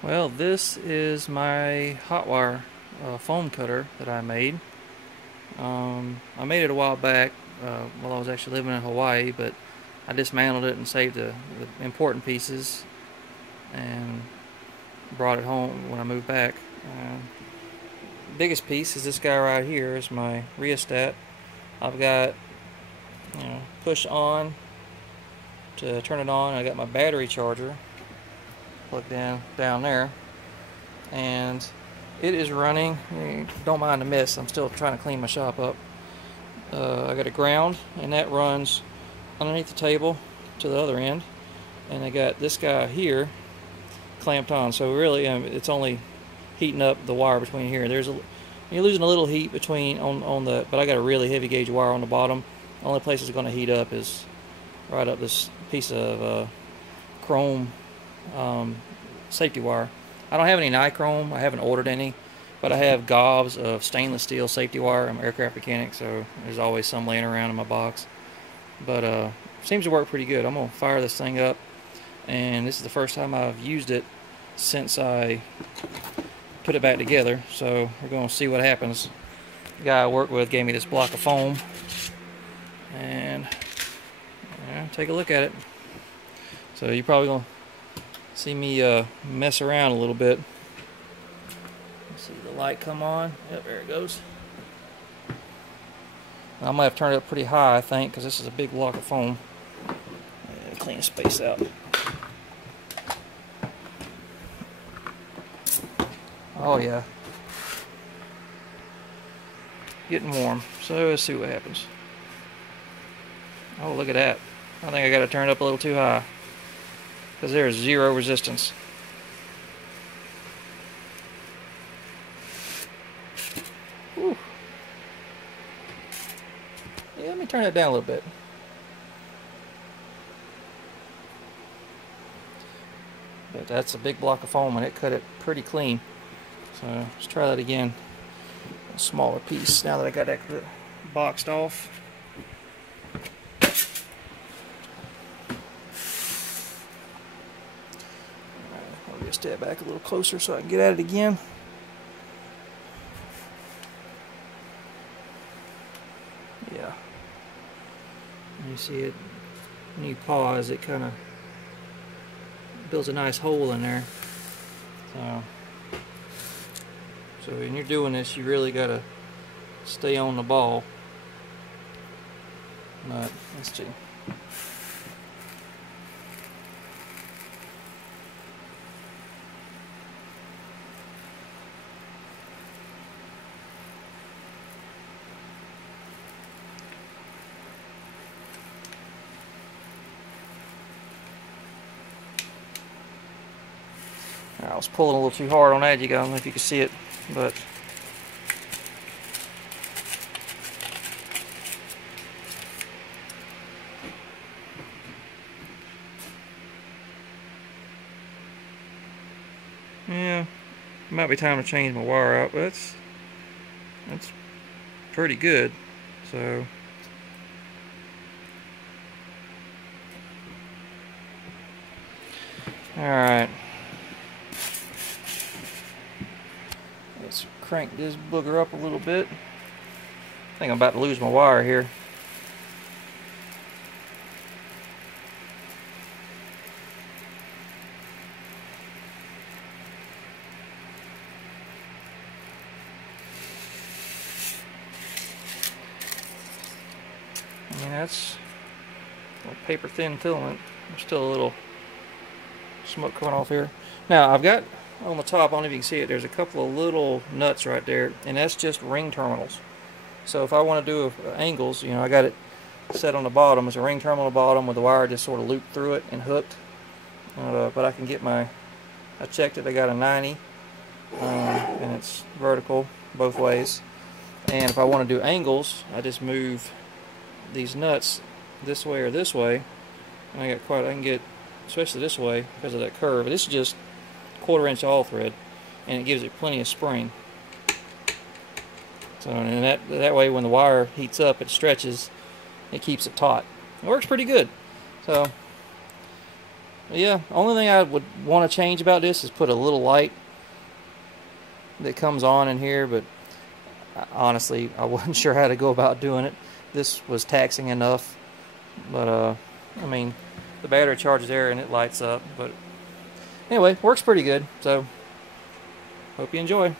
Well, this is my hot wire foam cutter that I made. I made it a while back while I was actually living in Hawaii, but I dismantled it and saved the important pieces and brought it home when I moved back. Biggest piece is this guy right here. Is my rheostat. I've got push on to turn it on. I got my battery charger plugged in down there, and it is running. Don't mind the mess. I'm still trying to clean my shop up. I got a ground, and that runs underneath the table to the other end, and I got this guy here clamped on. So really, it's only heating up the wire between here. You're losing a little heat between on the, but I got a really heavy gauge wire on the bottom. The only place it's going to heat up is right up this piece of chrome safety wire. I don't have any nichrome. I haven't ordered any, but I have gobs of stainless steel safety wire. I'm an aircraft mechanic, so there's always some laying around in my box. But seems to work pretty good. I'm gonna fire this thing up, and this is the first time I've used it since I put it back together. So we're gonna see what happens. The guy I work with gave me this block of foam, and take a look at it. So you're probably gonna see me mess around a little bit. See the light come on. Yep, there it goes. I might have turned it up pretty high, I think, because this is a big block of foam. Clean space out. Oh yeah, getting warm. So let's see what happens. Oh, look at that. I think I got to turn it up a little too high, because there's zero resistance. Whew. Yeah, let me turn it down a little bit. But that's a big block of foam, and it cut it pretty clean. So let's try that again. A smaller piece now that I got that boxed off. I'll just step back a little closer so I can get at it again. Yeah. You see it when you pause, it kind of builds a nice hole in there. So when you're doing this, you really got to stay on the ball. But let's see. I was pulling a little too hard on that. I don't know if you can see it, but yeah, it might be time to change my wire out. But that's pretty good. So all right. Let's crank this booger up a little bit. I think I'm about to lose my wire here. I mean, that's a little paper thin filament. There's still a little smoke coming off here. Now I've got on the top, I don't know if you can see it, there's a couple of little nuts right there, and that's just ring terminals. So if I want to do angles, I got it set on the bottom. It's a ring terminal bottom with the wire just sort of looped through it and hooked. But I can get I checked it, I got a 90, and it's vertical both ways. And if I want to do angles, I just move these nuts this way or this way, and I can get, especially this way because of that curve. This is just 1/4 inch all thread, and it gives it plenty of spring. So, and that way when the wire heats up, it stretches, it keeps it taut. It works pretty good. So Yeah, only thing I would want to change about this is put a little light that comes on in here, but honestly, I wasn't sure how to go about doing it. This was taxing enough, but I mean, the battery charges there and it lights up. But anyway, works pretty good. So hope you enjoy.